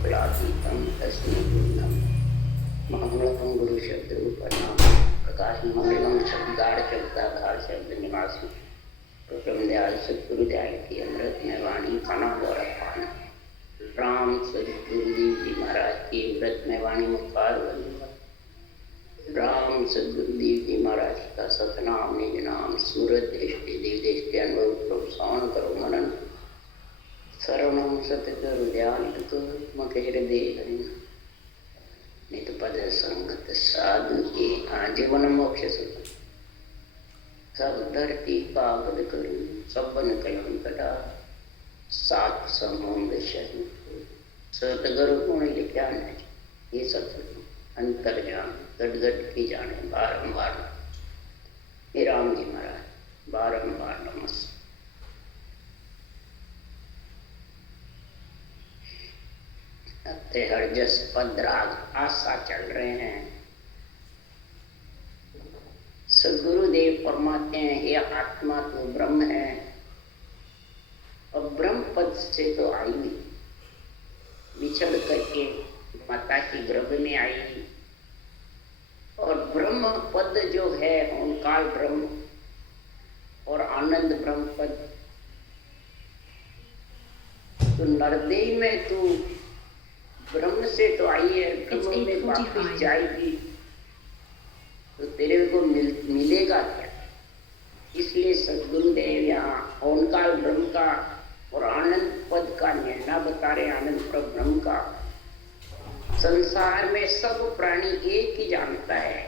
शुक्लातीतं तस्मै गुरुनाम महामूलकं गुरु शब्द रूपनाम प्रकाश मंगलम शब्दार शब्दाधार शब्द निवासी प्रथम दयाल सतगुरु दयाल की अमृत में वाणी खाना गौरव पाना राम सदगुरु जी महाराज की अमृत में वाणी मुखार राम सदगुरु देव जी महाराज का सतनाम निज नाम सूरत देश के देव देश के अनुभव प्रोत्साहन करो मनन सर्वणम सतगुरु ध्यान मक हृदय नित पद संगत साधु के आजीवन मोक्ष सुख सब धरती कागद करूं सबन कलम कटा सात समूह सतगुरु गुण ज्ञान है ये सतगुरु अंतर जान गट की जाने बारंबार हे राम जी महाराज बारंबार नमस्ते। हर जस पद राग आशा चल रहे हैं। सदगुरुदेव फरमाते हैं ये आत्मा तो ब्रह्म है और ब्रह्म पद से तो आई बिछड़ करके माता की गर्भ में आई और ब्रह्म पद जो है ओंकार ब्रह्म और आनंद ब्रह्म पद तो नरदेह में तू ब्रह्म से तो आई है ब्रह्म में वापस जाएगी तो तेरे को मिलेगा क्या। इसलिए सदगुरुदेव यहाँ ओंकार ब्रह्म का और आनंद पद का निर्णय बता रहे। आनंद ब्रह्म का संसार में सब प्राणी एक ही जानता है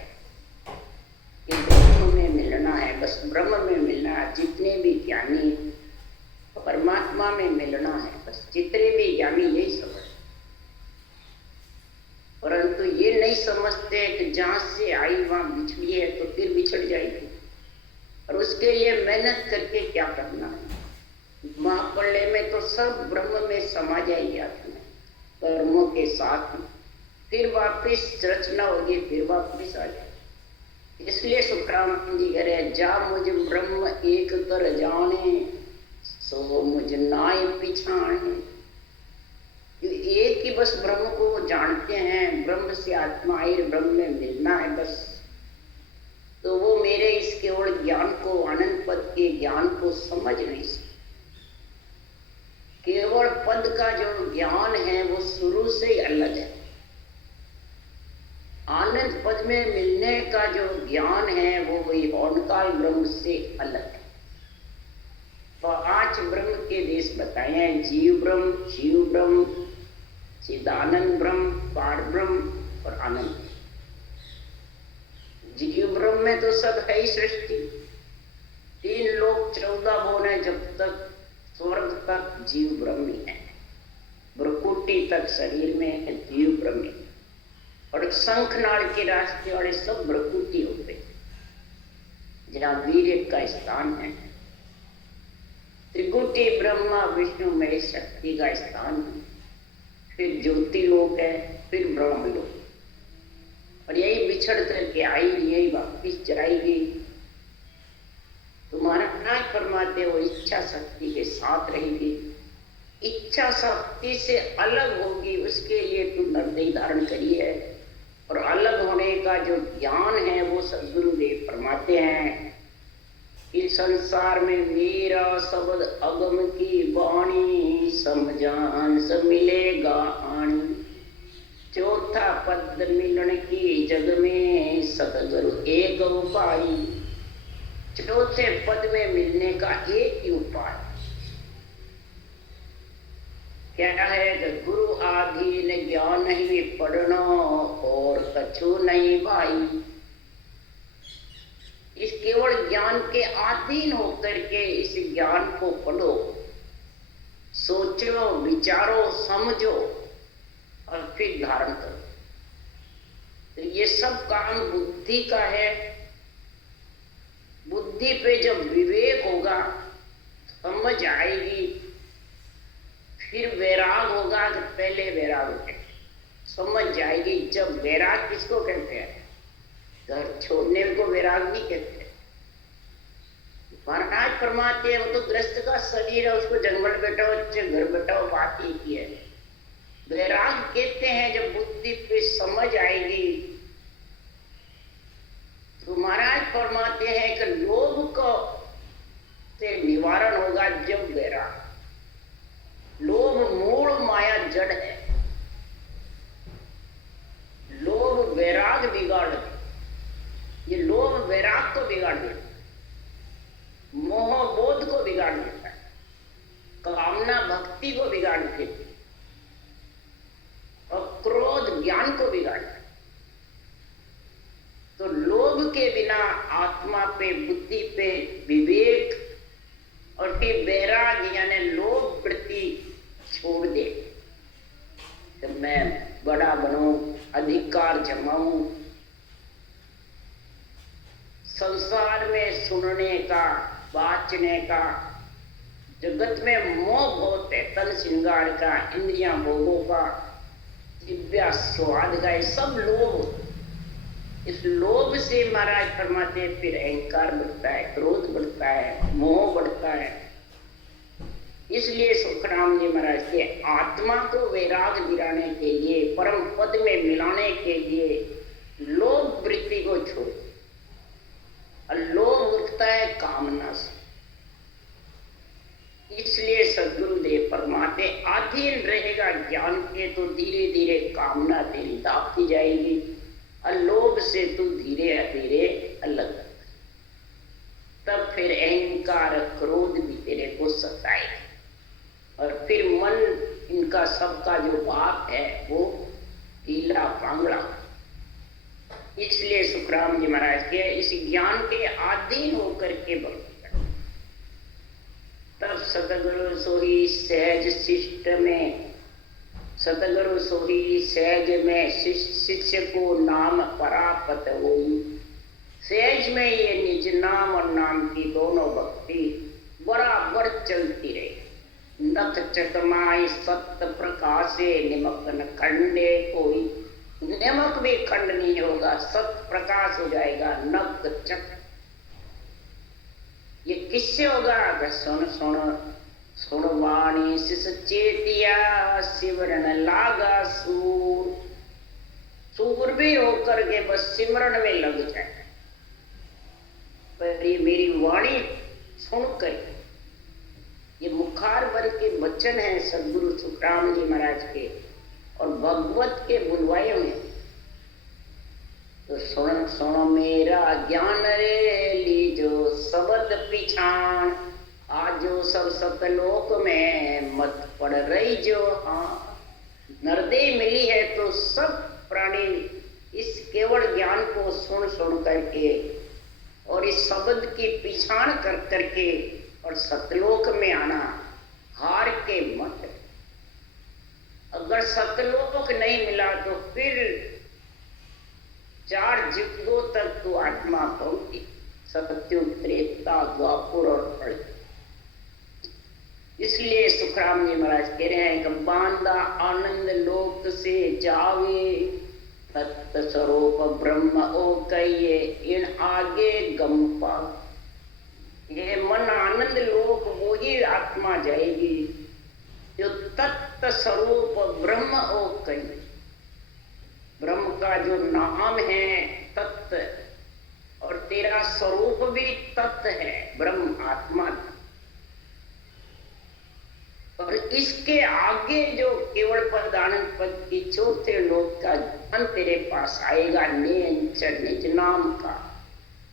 कि ब्रह्म में मिलना है, बस ब्रह्म में मिलना है। जितने भी ज्ञानी परमात्मा में मिलना है, बस जितने भी ज्ञानी यही समझ, परंतु ये नहीं समझते कि जहां से आई वहां बिछड़ी है तो फिर बिछड़ जाएगी और उसके लिए मेहनत करके क्या करना है। महाप्रलय में तो सब ब्रह्म में समा जाएगी आत्मा कर्मों के साथ, फिर वापिस रचना होगी, फिर वापिस आ जाए। इसलिए सुखराम जी कह रहे जा मुझ ब्रह्म एक कर जाने सो मुझ नाय पिछाने। एक ही बस ब्रह्म को जानते हैं, ब्रह्म से आत्मा आई, ब्रह्म में मिलना है बस। तो वो मेरे इस केवल ज्ञान को आनंद पद के ज्ञान को समझ नहीं सकते। केवल पद का जो ज्ञान है वो शुरू से ही अलग है। आनंद पद में मिलने का जो ज्ञान है वो वही ओंकार ब्रह्म से अलग है। तो आज ब्रह्म के देश बताए हैं जीव ब्रह्म चिदानंद ब्रह्म पार ब्रह्म और आनंद। जीव ब्रह्म में तो सब है ही सृष्टि, 3 लोक 14 भुवन है, जब तक स्वर्ग तक जीव ब्रह्म है, भ्रकुटी तक शरीर में है जीव ब्रह्म और शंखनाड़ के रास्ते वाले सब भ्रकुटी होते जहाँ वीर्य का स्थान है। त्रिगुटी ब्रह्मा विष्णु महेश शक्ति का स्थान है, फिर ज्योति लोक है, फिर ब्रह्म लोक और यही बिछड़ करके आई, यही वापिस जाएगी। तुम्हारा नाथ फरमाते हो इच्छा शक्ति के साथ रहेगी, इच्छा शक्ति से अलग होगी, उसके लिए तू नरदेह धारण करी है। और अलग होने का जो ज्ञान है वो सदगुरुदेव फरमाते हैं इस संसार में मेरा शब्द अगम की वाणी समझान सब मिलेगा आनी। चौथा पद मिलन की जग में सतगुरु एक उपाय। चौथे पद में मिलने का एक ही उपाय क्या है कि गुरु आधीन ज्ञान ही पढ़ना और कछु नहीं भाई। इस केवल ज्ञान के अधीन होकर के इस ज्ञान को पढ़ो, सोचो, विचारो, समझो और फिर धारण करो। तो ये सब काम बुद्धि का है। बुद्धि पे जब विवेक होगा, समझ आएगी, फिर वैराग होगा। तो पहले वैराग है, समझ जाएगी। जब वैराग किसको कहते हैं? घर छोड़ने को वैराग नहीं कहते। महाराज फरमाते हैं वो तो ग्रस्त का शरीर है, उसको जंगल बैठाओ, घर बैठाओ, बात एक ही है। वैराग कहते हैं जब बुद्धि पे समझ आएगी तो महाराज फरमाते हैं कि लोभ को से निवारण होगा जब वैराग। लोभ मूल माया जड़ है, लोभ वैराग बिगाड़ दे, ये लोभ वैराग को बिगाड़ देता है, मोह बोध को बिगाड़ देता है, कामना भक्ति को बिगाड़ देती है और क्रोध ज्ञान को बिगाड़ता है। तो लोभ के बिना आत्मा पे, बुद्धि पे विवेक और फिर वैराग यानी लोभ वृत्ति छोड़ दे तो मैं बड़ा बनूं, अधिकार जमाऊं, संसार में सुनने का, बाचने का, जगत में मोह बहुत है, तन श्रृंगार का, इंद्रियां भोगों का, दिव्या स्वाद का, ये सब लोभ। इस लोभ से महाराज फरमाते हैं फिर अहंकार बढ़ता है, क्रोध बढ़ता है, मोह बढ़ता है। इसलिए सुखराम जी महाराज के आत्मा को वैराग दिलाने के लिए, परम पद में मिलाने के लिए लोभ वृत्ति को छोड़, और लोभ उठता है कामना से। इसलिए सद्गुरुदेव फरमाते अधीन रहेगा ज्ञान के तो धीरे धीरे कामना तेरी दाबती जाएगी और लोभ से तू धीरे धीरे अलग, तब फिर अहंकार क्रोध भी तेरे को सताएगा और फिर मन इनका सबका जो बाप है वो ढीला पांगड़ा। इसलिए सुखराम जी महाराज के इस ज्ञान के अधीन होकर के भक्ति करते, तब सतगुरु सोही सहज शिष्ट में, सतगुरु सोही सहज में शिष्य को नाम परापत होई। सहज में ये निज नाम और नाम की दोनों भक्ति बराबर चलती रही। नख चकमाई सत्य प्रकाशे निमक न खंडे कोई, नमक भी खंड नहीं होगा, सत्य प्रकाश हो जाएगा। नख चक ये किससे होगा? सुन सुन सुन वाणी शिष चेतिया सिमरन लागा सूर। सूर भी होकर के बस सिमरन में लग जाए। पर ये मेरी वाणी सुनकर, ये मुखार बन के वचन है सदगुरु सुखराम जी महाराज के और भगवत के बुलवाए में, तो सुन सुन मेरा ज्ञान रे लीजो शब्द पिछाण, आजो सब सतलोक में मत पड़ रही जो। हाँ, नरदेह मिली है तो सब प्राणी इस केवल ज्ञान को सुन सुन करके और इस शब्द की पिछाण कर करके और सतलोक में आना, हार के मत। अगर सतलोक नहीं मिला तो फिर 4 युगों तक तो आत्मा पहुंची, सत्युग, त्रेता, द्वापर और कलि। इसलिए सुखराम जी महाराज कह रहे हैं कि बांदा आनंद लोक से जावे, तत्त स्वरूप ब्रह्म ओ कहिए इन आगे गम पाओ। ये मन आनंद लोक वो ही आत्मा जाएगी जो तत्त स्वरूप ब्रह्म ओ कहिए। ब्रह्म का जो नाम है तत्त, और तेरा स्वरूप भी तत्त है, ब्रह्म आत्मा। और इसके आगे जो केवल पद आनंद पद की चौथे लोक का ज्ञान तेरे पास आएगा, निज नाम का,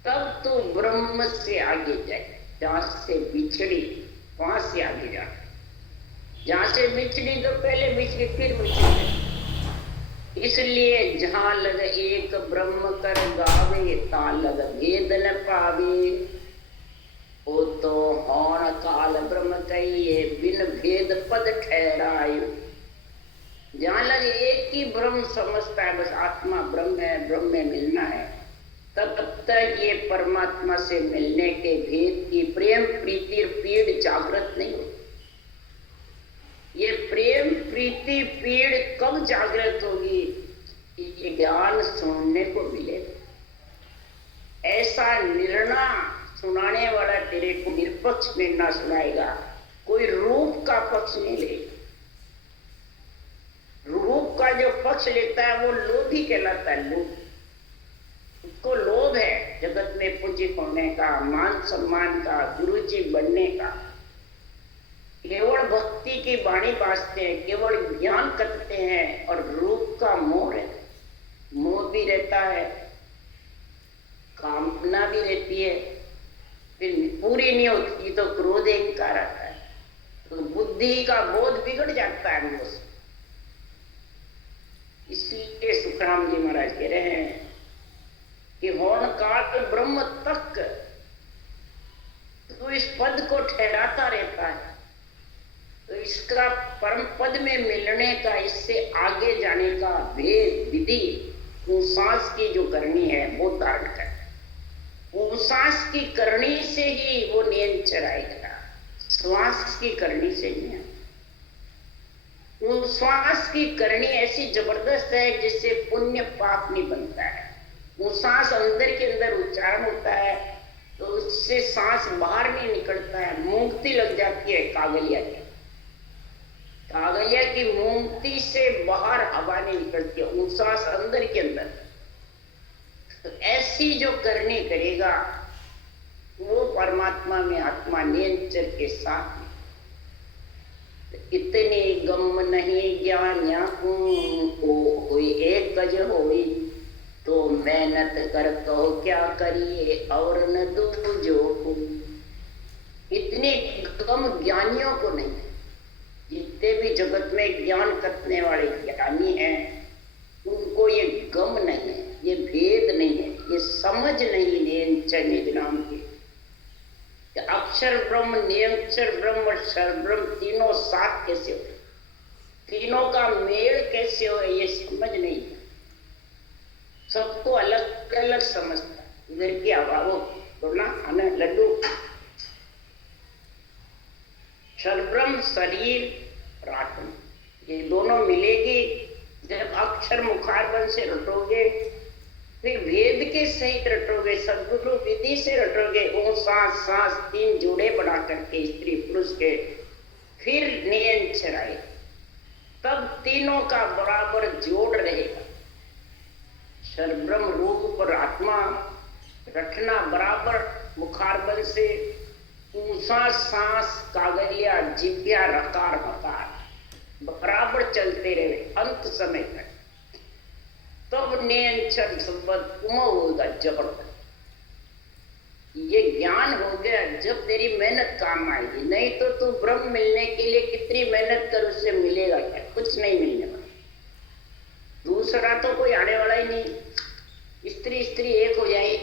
तब तो ब्रह्म से आगे जाए। जहां से बिछड़ी वहां से आगे जा, जहां से बिछड़ी तो पहले बिछड़ी फिर बिछड़ी। इसलिए जहां लग एक ब्रह्म कर गावे, ता लग भेद न पावे। ओ तो हौन काल ब्रह्म कहिए बिन भेद पद ठहराए। जहां लग एक ही ब्रह्म समझता है, बस आत्मा ब्रह्म है, ब्रह्म में मिलना है, तब तक ये परमात्मा से मिलने के भेद की प्रेम प्रीति पीड़ जागृत नहीं होती। ये प्रेम प्रीति पीड़ कब जागृत होगी? ये ज्ञान सुनने को मिलेगा। ऐसा निर्णय सुनाने वाला तेरे को निरपक्ष निर्णय सुनाएगा, कोई रूप का पक्ष नहीं लेगा। का जो पक्ष लेता है वो लोभी कहलाता है। लोभ, उसको लोभ है जगत में पूज्य होने का, मान सम्मान का, गुरुजी बनने का। केवल भक्ति की वाणी बाजते हैं, केवल ज्ञान करते हैं, और रूप का मोह रहता है। मोह भी रहता है, कामना भी रहती है, फिर पूरी नहीं होती तो क्रोध एक कार आता है, तो बुद्धि का बोध बिगड़ जाता है मोह से। इसलिए सुखराम जी महाराज कह रहे हैं कि होन काल ब्रह्म तक तो इस पद को ठहराता रहता है, तो इसका परम पद में मिलने का, इससे आगे जाने का भेद विधि सांस की जो करनी है वो धारण कर, सांस की करनी से ही वो नियंत्रण आएगा, श्वास की करनी से नहीं। श्वास की करनी ऐसी जबरदस्त है जिससे पुण्य पाप नहीं बनता है। वो सांस अंदर के अंदर उच्चारण होता है तो उससे सांस बाहर नहीं निकलता है, मूंगती लग जाती है कागलिया की। कागलिया की मूंगती से बाहर हवा नहीं निकलती है, वो सांस अंदर के अंदर। तो ऐसी जो करनी करेगा वो परमात्मा में आत्मा नियंत्रण के साथ। इतनी गम नहीं ज्ञानिया को हुई एक गज होई, तो मेहनत कर कहो क्या करिए और न दूजो को। इतनी गम ज्ञानियों को नहीं। जितने भी जगत में ज्ञान करने वाले ज्ञानी हैं उनको ये गम नहीं है, ये भेद नहीं है, ये समझ नहीं नियंत्रण नाम की। अक्षर ब्रह्म, नियंत्रण ब्रह्म और क्षर ब्रह्म तीनों साथ कैसे हो, तीनों का मेल कैसे हो, ये समझ नहीं है। सबको अलग अलग समझता है। इधर की हवा वो बोलना आना लड्डू। क्षर ब्रह्म शरीर और आत्मा, ये दोनों मिलेगी जब अक्षर मुखारबंद से रटोगे, फिर वेद के सहित रटोगे, सदगुरु विधि से रटोगे, वो सांस सांस तीन जोड़े बना करके स्त्री पुरुष के, फिर नियंत्रण आए, तब तीनों का बराबर जोड़ रहेगा। क्षर ब्रह्म रूप पर आत्मा रटना बराबर मुखारबंद से, ऊंसा सांस कागलिया जिव्या रकार हकार बराबर चलते रहे अंत समय तक, तब नियंत्रण संबंध होगा जबरदस्त। ये ज्ञान हो गया जब तेरी मेहनत काम आएगी, नहीं तो तू ब्रह्म मिलने के लिए कितनी मेहनत कर, उससे मिलेगा क्या? कुछ नहीं मिलने वाला। दूसरा तो कोई आने वाला ही नहीं। स्त्री स्त्री एक हो जाए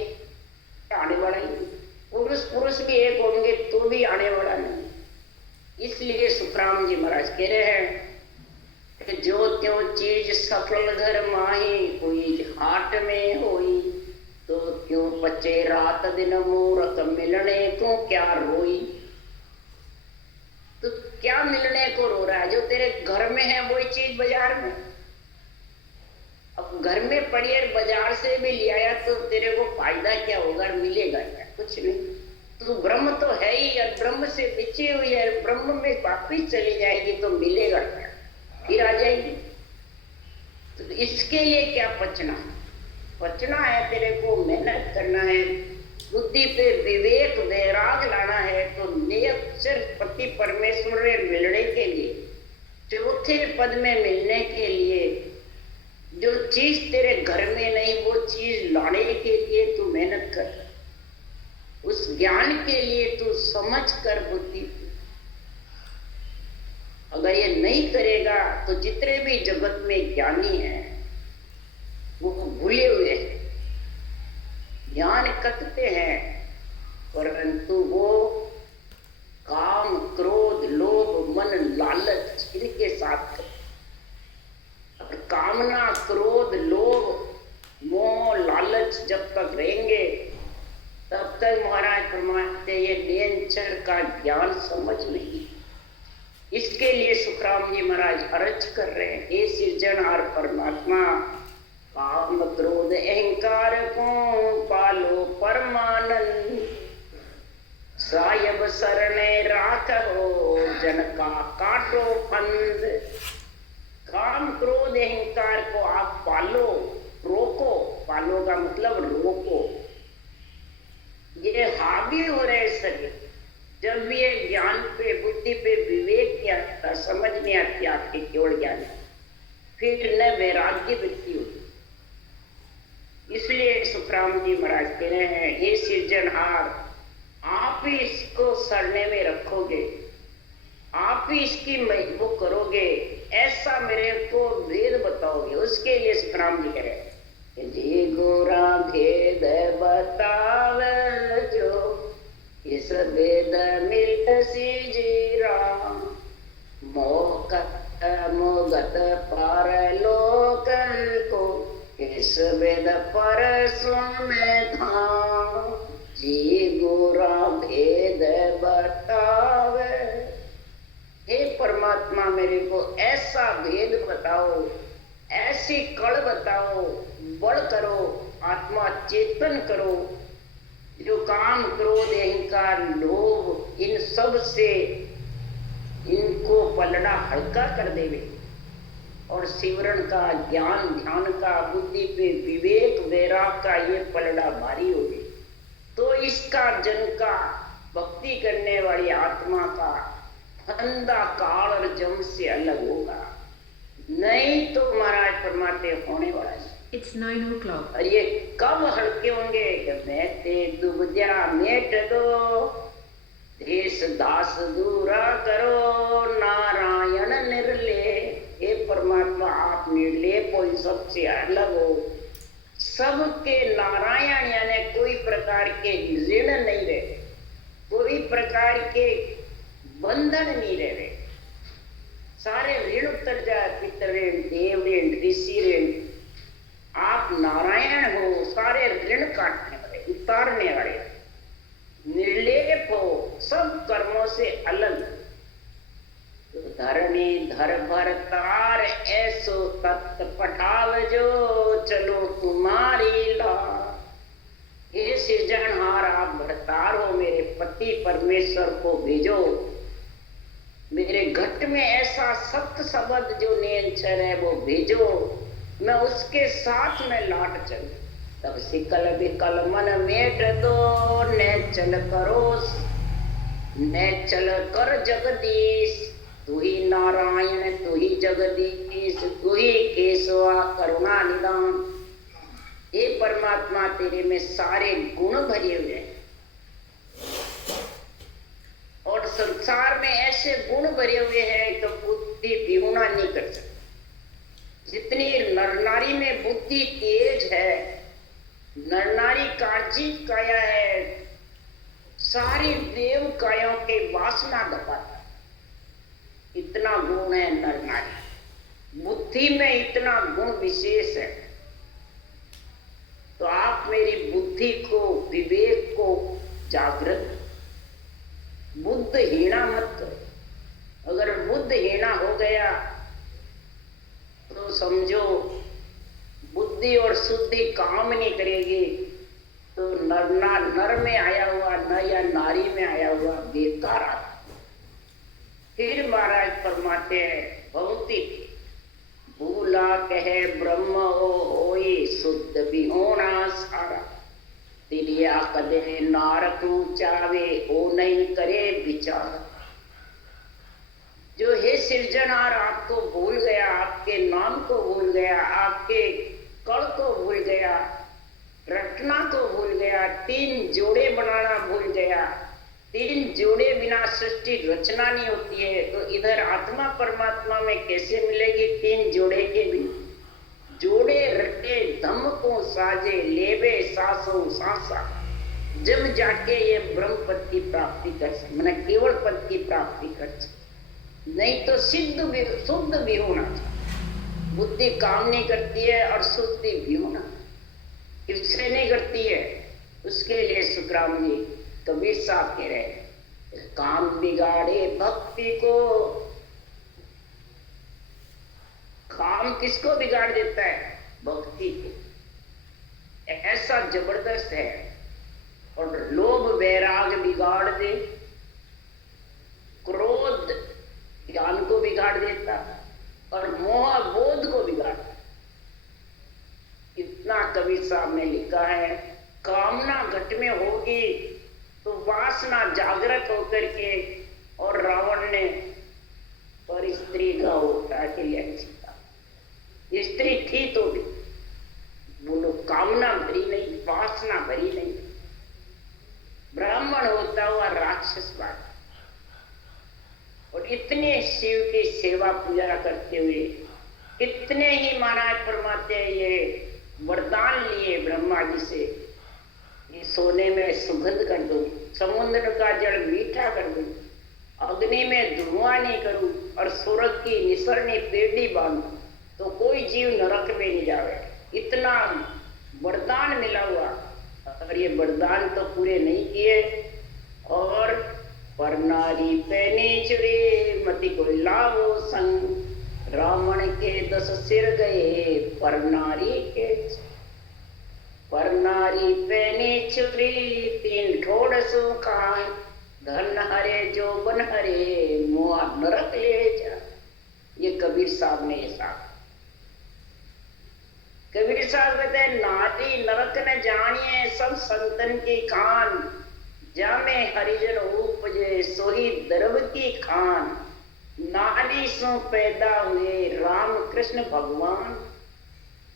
आने वाला ही नहीं, पुरुष पुरुष भी एक होंगे तो भी आने वाला नहीं। इसलिए सुखराम जी महाराज कह रहे हैं कि जो त्यों चीज सफल घर माही, कोई हाट में होई, तो क्यों बचे रात दिन मूरत मिलने को क्या रोई। तो क्या मिलने को रो रहा है? जो तेरे घर में है वही चीज बाजार में। अब घर में पड़ी है, बाजार से भी ले आया तो तेरे को फायदा क्या होगा, मिलेगा क्या? कुछ नहीं। तो ब्रह्म तो है ही, और ब्रह्म से बिछी हुई है, ब्रह्म में वापिस चली जाएगी तो मिलेगा क्या? फिर आ जाएगी। तो इसके लिए क्या बचना है? बचना है, तेरे को मेहनत करना है, बुद्धि पे विवेक वैराग लाना है। तो नियंत्रण पति परमेश्वर में मिलने के लिए, चौथे पद में मिलने के लिए, जो चीज तेरे घर में नहीं वो चीज लाने के लिए तू मेहनत कर। उस ज्ञान के लिए तू समझ कर बुद्धि, अगर ये नहीं करेगा तो जितने भी जगत में ज्ञानी हैं वो भूले हुए हैं, ज्ञान करते हैं परंतु वो काम क्रोध लोभ मन लालच इनके साथ करते। कामना क्रोध लोभ मोह लालच जब तक रहेंगे तब तक महाराज फरमाते ये नियंत्रण का ज्ञान समझ नहीं। इसके लिए सुखराम जी महाराज अर्ज कर रहे हैं, हे सृजनहार परमात्मा, काम क्रोध अहंकार को पालो परमानंद, सायब शरणे राख हो जन का काटो फंद। काम क्रोध अहंकार को आप पालो, रोको। पालो का मतलब रोको। ये हावी हो रहे शरीर, जब भी ये ज्ञान पे, बुद्धि पे विवेक नहीं आता, समझ नहीं आती आपके केवल ज्ञान, फिर न वैराग्य वृत्ति होती। इसलिए सुखराम जी महाराज कह रहे हैं, हे सृजनहार, आप ही इसको सड़ने में रखोगे, आप ही इसकी वो करोगे, ऐसा मेरे को भेद बताओगे। उसके लिए सुखराम जी कह रहे हैं, जी गोरा भेद बताव जो, इस भेद मिल सी जी राम, मोगत पार लोक को, इस वेद पर सुन धाम। जी गोरा भेद बतावे, हे परमात्मा मेरे को ऐसा भेद बताओ, ऐसी कड़ बताओ, बड़ करो, आत्मा चेतन करो, जो काम क्रोध अहंकार लोभ इन सब से इनको पलड़ा हल्का कर देवे, और सिमरन का, ज्ञान ध्यान का, बुद्धि पे विवेक वैराग का ये पलड़ा भारी हो गई, तो इसका जन का, भक्ति करने वाली आत्मा का फंदा काल और जम से अलग होगा, नहीं तो महाराज परमात्मा होने वाला है। It's 9 o'clock. और ये कब हल्के होंगे कि मैं ते दुबद्या मेट दो, देश दास दूरा करो, नारायण निर्ले। हे परमात्मा आप निर्लेप हो, सबसे अलग हो, सबके नारायण, यानी कोई प्रकार के ऋण नहीं रहे, कोई प्रकार के बंधन नहीं रहे, सारे ऋण उतर जाए, पितर ऋण, देव ऋण, ऋषि ऋण। आप नारायण हो, सारे ऋण काटने वाले, उतारने वाले, निर्लेप हो, सब कर्मों से अलग। धरणी धर भर तार, ऐसो तत्त पठाव जो, चलो तुम्हारी ला। हे सृजनहार, आप भरतार हो, मेरे पति परमेश्वर को भेजो, मेरे घट में ऐसा सत्य शब्द जो नियंचर है वो भेजो, मैं उसके साथ में लाट चलूं। तब सिकल विकल मन मेट दो, न चल करो, न चल कर जगदीश, तू ही नारायण, तू ही जगदीश, तू ही केशवा करुणा निदान। हे परमात्मा तेरे में सारे गुण भरे हुए हैं, और संसार में ऐसे गुण भरे हुए हैं तो बुद्धि विहुणा नहीं कर सकती। जितनी नर नारी में बुद्धि तेज है, नर नारी काजी काया है, सारी देव कायों के वासना दबाता, इतना गुण है नर नारी, बुद्धि में इतना गुण विशेष है। तो आप मेरी बुद्धि को, विवेक को जागृत, बुद्ध हीना मत करो। अगर बुद्ध हीना हो गया तो समझो बुद्धि और शुद्धि काम नहीं करेगी, तो नर में आया हुआ न या नारी में आया हुआ बेकार आता। फिर महाराज फरमाते हैं, भौतिक भूला कहे ब्रह्म होई, शुद्ध भी होना सारा, तिलिया कदे नारक चावे, ओ नहीं करे विचार। जो हे सृजनहार आपको भूल गया, आपके नाम को भूल गया, आपके कड़ को भूल गया, रटना को भूल गया, तीन जोड़े बनाना भूल गया। तीन जोड़े बिना सृष्टि रचना नहीं होती है, तो इधर आत्मा परमात्मा में कैसे मिलेगी तीन जोड़े के बिना? जोड़े रटे धम को साजे, लेवे सासों सांसा, जब जाके ये ब्रह्म पद की प्राप्ति कर सकते, मैंने केवल पद की प्राप्ति कर सकते, नहीं तो शुद्ध भी होना चाहिए। बुद्धि काम नहीं करती है और शुद्धि भी होना किससे नहीं करती है। उसके लिए सुखराम जी कबीर साहब कह रहे हैं, काम बिगाड़े भक्ति को। काम किसको बिगाड़ देता है? भक्ति को। ऐसा जबरदस्त है। और लोभ वैराग बिगाड़ दे, क्रोध ज्ञान को बिगाड़ देता, और मोह बोध को बिगाड़ता है। इतना कबीर साहब ने लिखा है, कामना घट में होगी तो वासना जागृत होकर के, और रावण ने पर स्त्री का उठा के लिया। स्त्री थी तो भी बोलो कामना भरी नहीं, वासना भरी नहीं। ब्राह्मण होता हुआ राक्षस बना, और इतने शिव की सेवा पूजा करते हुए कितने ही महाराज फरमाते ये वरदान लिए ब्रह्मा जी से, ये सोने में सुगंध कर दो, समुद्र का जल मीठा कर दो, अग्नि में धुआं नहीं करूं, और स्वर्ग की निसरनी पेड़ी बांधू तो कोई जीव नरक में नहीं जावे। इतना वरदान मिला हुआ, और ये वरदान तो पूरे नहीं किए। और पर नारी पहने चुरे मति को लावो संग, रावण के 10 सिर गए पर नारी के। पर नारी पहने चुरी 3 ठोड़ सो खाए, धन हरे जो बन हरे मुआ नरक ले जा। ये कबीर साहब ने ऐसा, कबीर साहब कहते हैं नारी नरक न जानिए सब संतन की खान, जामे हरिजन उपजे सोही द्रव की खान, नारी सो पैदा हुए राम कृष्ण भगवान।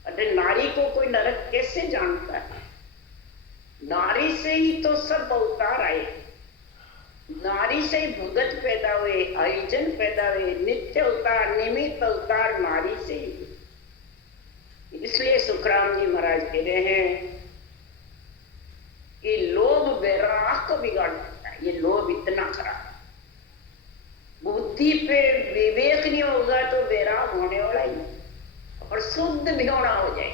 अरे नारी को कोई नरक कैसे जानता है? नारी से ही तो सब अवतार आए, नारी से ही भगत पैदा हुए, हरिजन पैदा हुए, नित्य अवतार निमित्त अवतार नारी से ही। इसलिए सुखराम जी महाराज कह रहे हैं कि लोभ वैराग को बिगाड़ सकता है। ये लोभ इतना खराब, बुद्धि पे विवेक नहीं होगा तो वैराग होने वाला ही, और शुद्ध भी होना हो जाए।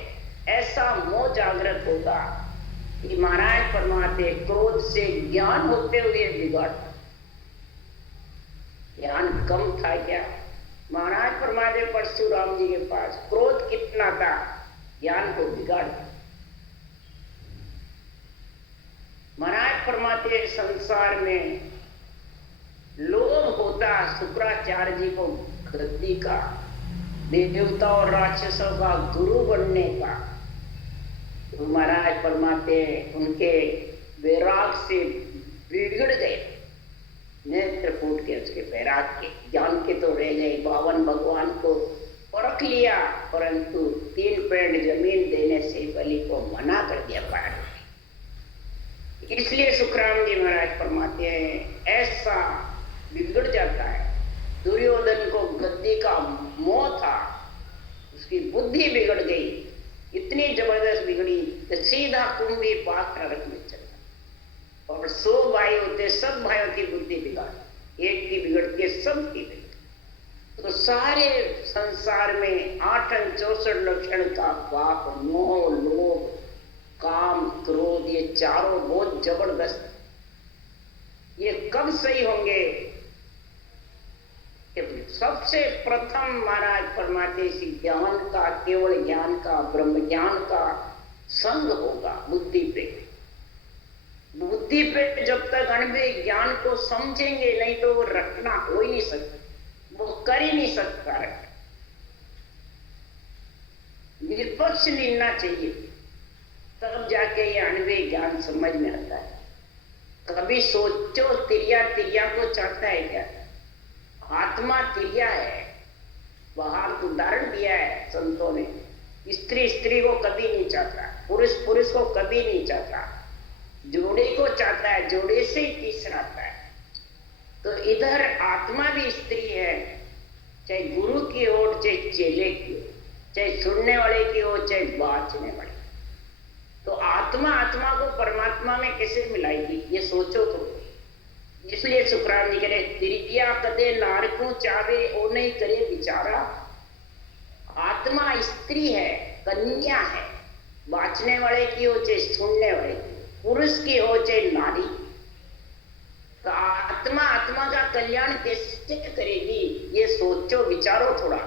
ऐसा मोह जागृत होगा कि महाराज फरमाते क्रोध से ज्ञान होते हुए बिगाड़। ज्ञान कम था क्या? महाराज फरमाते परशुराम जी के पास क्रोध कितना था, ज्ञान को बिगाड़। महाराज फरमाते संसार में लोभ होता शुक्राचार्य जी को गद्दी का, देवता और राक्षसों का गुरु बनने का। तो महाराज फरमाते उनके वैराग से बिगड़ गए, नेत्र फूट के उसके वैराग के, ज्ञान के तो रह गए। 52 भगवान को परख लिया, परंतु 3 पेड़ जमीन देने से बलि को मना कर दिया पार। इसलिए सुखराम जी महाराज फरमाते हैं ऐसा बिगड़ जाता है। दुर्योधन को गद्दी का मोह था, उसकी बुद्धि बिगड़ गई, इतनी जबरदस्त बिगड़ी कि सीधा कुंभी पाक नरक में चला। और 100 भाई होते, सब भाइयों की बुद्धि बिगाड़, एक की बिगड़ती है सबकी बिगड़। तो सारे संसार में 864 लक्षण का पाप, मोह, लोभ, काम, क्रोध, ये चारों बहुत जबरदस्त। ये कब सही होंगे? सबसे प्रथम महाराज फरमाते इसी ज्ञान का, केवल ज्ञान का, ब्रह्म ज्ञान का संग होगा बुद्धि पे। बुद्धि पे जब तक अनुभव ज्ञान को समझेंगे नहीं तो वो रटना हो ही नहीं सकता, वो कर ही नहीं सकता। निष्पक्ष लेना चाहिए, तब जाके ये अनुभव ज्ञान समझ में आता है। कभी सोचो तिरिया तिरिया को चाहता है क्या? आत्मा तिरिया है। बाहर उदाहरण दिया है संतों ने, स्त्री स्त्री को कभी नहीं चाहता, पुरुष पुरुष को कभी नहीं चाहता, जोड़े को चाहता है, जोड़े से ही तीसरा आता है। तो इधर आत्मा भी स्त्री है, चाहे गुरु की हो, चाहे चेले की हो, चाहे सुनने वाले की हो, चाहे बांचने वाले। तो आत्मा आत्मा को परमात्मा में कैसे मिलाएगी? ये सोचो तो। इसलिए सुखराम जी कह रहे तिरिया कदे नारको चावे ओ नहीं करे बिचारा। आत्मा स्त्री है, कन्या है, बांचने वाले की हो चाहे सुनने वाले की, पुरुष की हो चाहे नारी। तो आत्मा आत्मा का कल्याण कैसे करेगी? ये सोचो विचारो थोड़ा।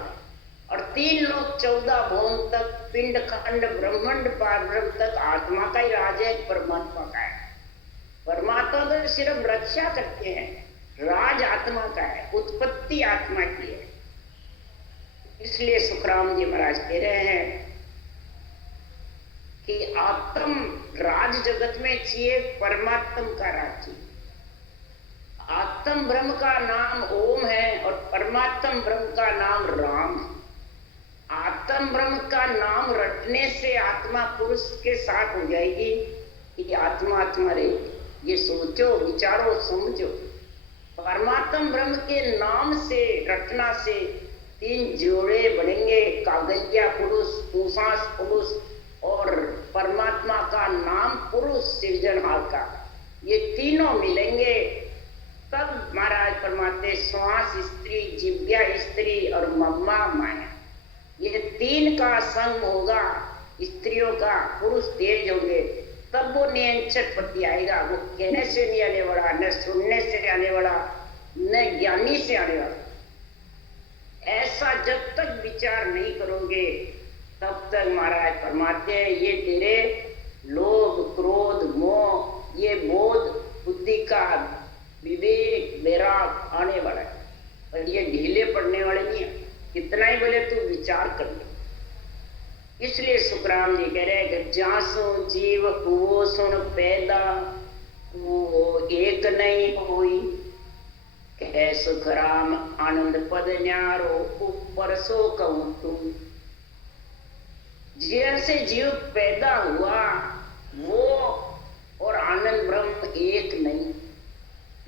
और 3 लोक 14 भुवन तक, पिंड खंड ब्रह्मांड पारब्रह्म तक आत्मा का ही राज है, परमात्मा का है। परमात्मा तो सिर्फ रक्षा करते हैं, राज आत्मा का है, उत्पत्ति आत्मा की है। इसलिए सुखराम जी महाराज कह रहे हैं कि आत्म राज जगत में चाहिए, परमात्म का राज चाहिए। आत्म ब्रह्म का नाम ओम है और परमात्म ब्रह्म का नाम राम है। आत्म ब्रह्म का नाम रटने से आत्मा पुरुष के साथ हो जाएगी कि आत्मा आत्मा रहेगी। ये सोचो, विचारो, समझो। परमात्म ब्रह्म के नाम से रटना से 3 जोड़े बनेंगे, कागजिया पुरुष, पूसास पुरुष और परमात्मा का नाम पुरुष सृजनहार का, ये तीनों मिलेंगे तब महाराज परमात्मा श्वास स्त्री, जिव्या स्त्री और मम्मा माया, ये 3 का संग होगा। स्त्रियों का, पुरुष तेज होंगे, तब वो नियंत्रण पति आएगा। वो कहने से नहीं आने वाला, न सुनने से आने वाला, न ज्ञानी से आने वाला। ऐसा जब तक विचार नहीं करोगे तब तक महाराज परमात्मा ये तेरे लोभ, क्रोध, मोह, ये बोध बुद्धि का विवेक, वैराग आने वाला है और ये ढीले पड़ने वाले नहीं है। कितना ही बोले तू विचार कर ले। इसलिए सुखराम जी कह रहे हैं कि जासो जीव हुओ सुन पैदा, वो एक नहीं होई। कह सुखराम आनंद पद न्यारो, ऊपर सो कहूं तुम। जैसे जीव पैदा हुआ वो और आनंद ब्रह्म एक नहीं।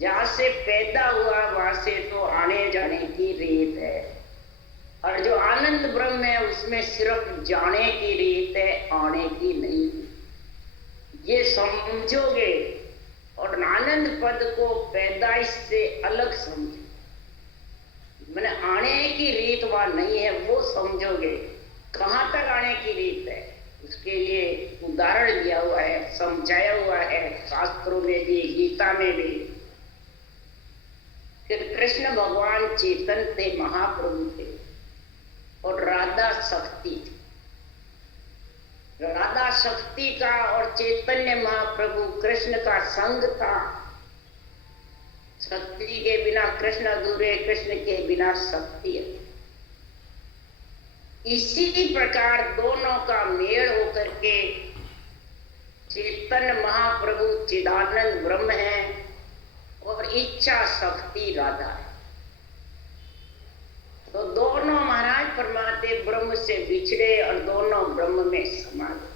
जहां से पैदा हुआ वहां से तो आने जाने की रीत है, और जो आनंद ब्रह्म है उसमें सिर्फ जाने की रीत है, आने की नहीं। ये समझोगे और आनंद पद को पैदाइश से अलग समझो। मैंने आने की रीत वहां नहीं है, वो समझोगे। कहां तक आने की रीत है उसके लिए उदाहरण दिया हुआ है, समझाया हुआ है शास्त्रों में भी, गीता में भी। फिर कृष्ण भगवान चेतन थे, महाप्रभु थे, और राधा शक्ति थी। राधा शक्ति का और चैतन्य महाप्रभु कृष्ण का संग था। शक्ति के बिना कृष्ण अधूरे, कृष्ण के बिना शक्ति है। इसी प्रकार दोनों का मेल होकर के चेतन महाप्रभु चिदानंद ब्रह्म है और इच्छा शक्ति राधा है। तो दोनों महाराज परमात्मा ब्रह्म से बिछड़े और दोनों ब्रह्म में समा गए।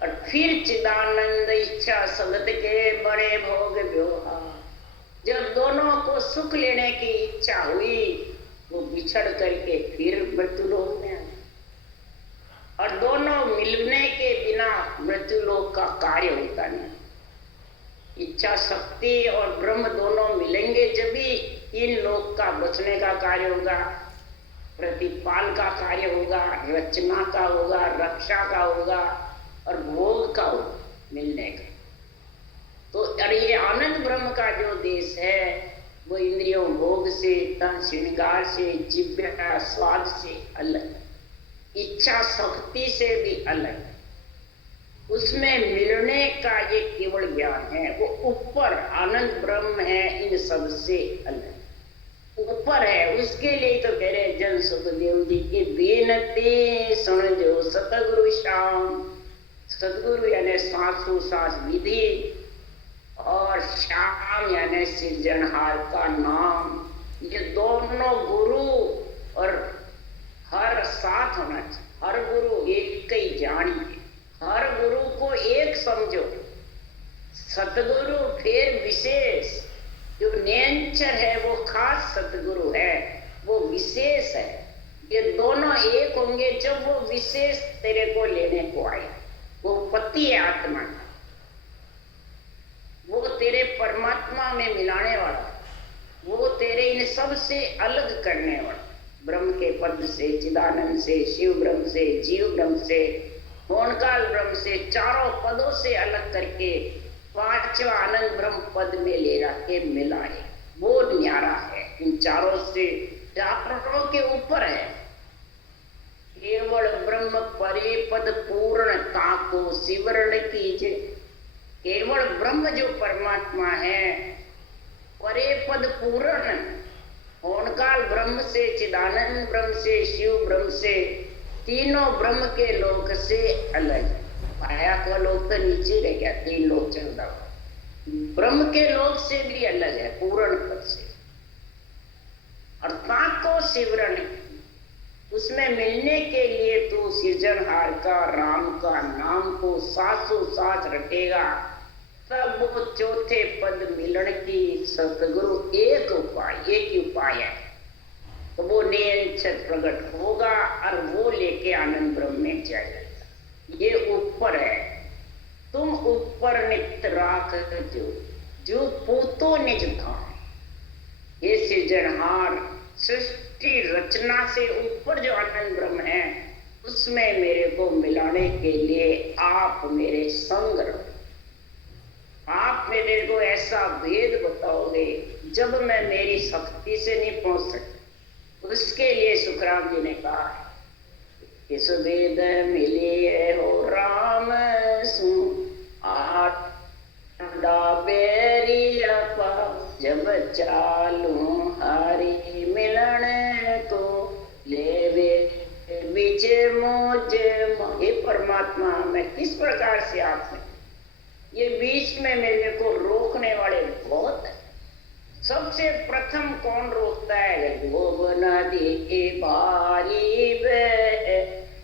और फिर चिदानंद इच्छा सगत के बड़े भोग व्यवहार, जब दोनों को सुख लेने की इच्छा हुई वो बिछड़ करके फिर मृत्युलोक में आए। और दोनों मिलने के बिना मृत्युलोक का कार्य होता नहीं। इच्छा शक्ति और ब्रह्म दोनों मिलेंगे जब भी इन लोक का बचने का कार्य होगा, प्रतिपाल का कार्य होगा, रचना का होगा, रक्षा का होगा और भोग का होगा, मिलने का। तो अरे ये आनंद ब्रह्म का जो देश है वो इंद्रियों भोग से, तन श्रृंगार से, जिव्या स्वाद से अलग, इच्छा शक्ति से भी अलग। उसमें मिलने का ये केवल ज्ञान है, वो ऊपर आनंद ब्रह्म है, इन सब से अलग ऊपर है। उसके लिए तो कह रहे जन सुखदेव जी की बेनती सुन जो सतगुरु श्याम। सतगुरु यानी श्वासोश्वास विधि और श्याम यानी सृजनहार का नाम। ये दोनों गुरु और हर साथ होना चाहिए। हर गुरु एक ही जानिए, हर गुरु को एक समझो। सतगुरु फिर विशेष, जो नेचर है वो खास सतगुरु है, वो विशेष है। ये दोनों एक होंगे जब वो विशेष तेरे को लेने को आए। वो पति है आत्मा का, वो तेरे परमात्मा में मिलाने वाला, वो तेरे इन सब से अलग करने वाला। ब्रह्म के पद से, चिदानंद से, शिव ब्रह्म से, जीव ब्रह्म से, मोहनकाल ब्रह्म से, चारों पदों से अलग करके पांचवा आनंद ब्रह्म पद में ले रखे मिलाए। वो न्यारा है, इन चारों से, चारों के ऊपर है। केवल ब्रह्म परे पद पूर्णता को सिवरण कीजिए। केवल ब्रह्म जो परमात्मा है, परे पद पूर्ण, ओंकार ब्रह्म से, चिदानंद ब्रह्म से, शिव ब्रह्म से, तीनों ब्रह्म के लोक से अलग। माया का लोक तो नीचे रह गया, 3 लोक चल रहा, ब्रह्म के लोक से भी अलग है, पूर्ण पद से। और ताक को सिमरण, उसमें मिलने के लिए तू सृजनहार का, राम का नाम को सासों सास रटेगा, तब वो चौथे पद मिलन की सतगुरु एक ही उपाय है, तो वो निरंतर प्रकट होगा और वो लेके आनंद ब्रह्म में जाएगा। ये ऊपर है, तुम ऊपर नित्य राख जो पूतो निज धाम। ये सृजनहार सृष्टि रचना से ऊपर जो आनंद ब्रह्म है, उसमें मेरे को मिलाने के लिए आप मेरे संग रहो। आप मेरे को ऐसा भेद बताओगे जब मैं मेरी शक्ति से नहीं पहुंच सकती। उसके लिए सुखराम जी ने कहा, इस वेद मिले हो राम सु आठ बेरी अपा, जब चालू हरि मिलन को लेवे बीच मुझे। हे परमात्मा, मैं किस प्रकार से आप में, ये बीच में मेरे को रोकने वाले बहुत है। सबसे प्रथम कौन रोकता है? गोब नदी के बारी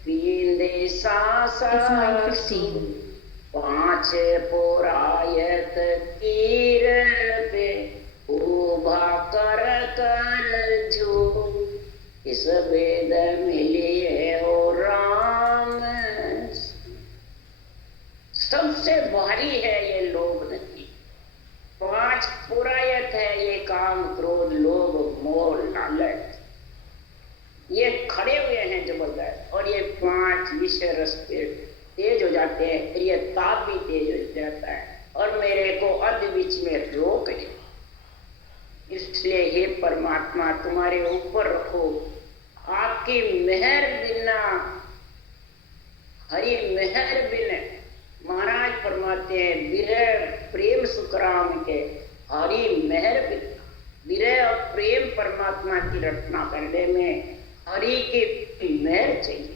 पींदे सासा 5 पुरायत तीर पे उभा कर कर जो, इस वेद मिलिए हो राम। सबसे भारी है ये लोभ नदी, 5 पुरायत है ये काम क्रोध लोभ मोह लालच, ये खड़े हुए हैं जबरदस्त। और ये 5 विषय रस्ते तेज हो जाते हैं, फिर ये ताप भी तेज हो जाता है और मेरे को अध बीच में रोक ले। इसलिए हे परमात्मा, तुम्हारे ऊपर रखो, आपकी मेहर बिना, हरि मेहर बिना। महाराज फरमाते हैं, विरह प्रेम सुखराम के, हरि मेहर बिना, विरह और प्रेम परमात्मा की रचना करने में हरि की मेहर चाहिए,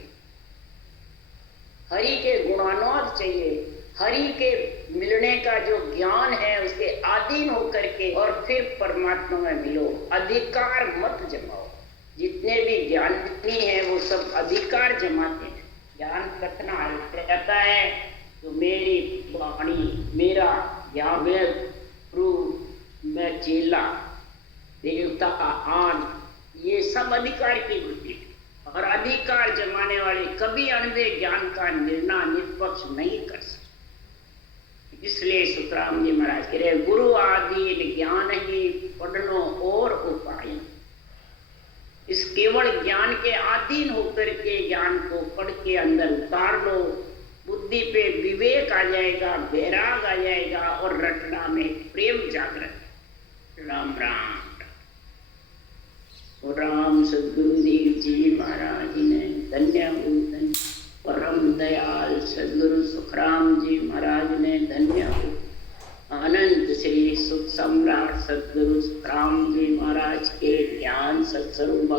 हरि के गुणानुवाद चाहिए, हरि के मिलने का जो ज्ञान है उसके अधीन होकर के और फिर परमात्मा में मिलो। अधिकार मत जमाओ। जितने भी ज्ञानी हैं वो सब अधिकार जमाते हैं। ज्ञान कतना रहता है तो मेरी वाणी, मेरा यावे प्रभु, मैं चेला, देवता आन, ये सब अधिकार की वृत्ति है। और अधिकार जमाने वाले कभी अनबे ज्ञान का निर्णय निष्पक्ष नहीं कर सकते। इसलिए सुखराम जी महाराज कह रहे, गुरु आदि ज्ञान ही पढ़नो और उपाय। इस केवल ज्ञान के अधीन होकर के ज्ञान को पढ़ के अंदर उतार लो, बुद्धि पे विवेक आ जाएगा, वैराग आ जाएगा और रटना में प्रेम जागृत। राम राम। राम सद्गुरु देव जी महाराज ने धन्य हो, परम दयाल सद्गुरु सुखराम जी महाराज ने धन्य हो, अनंत श्री सुख सम्राट सद्गुरु सुखराम जी महाराज के ज्ञान सत्स्वरूप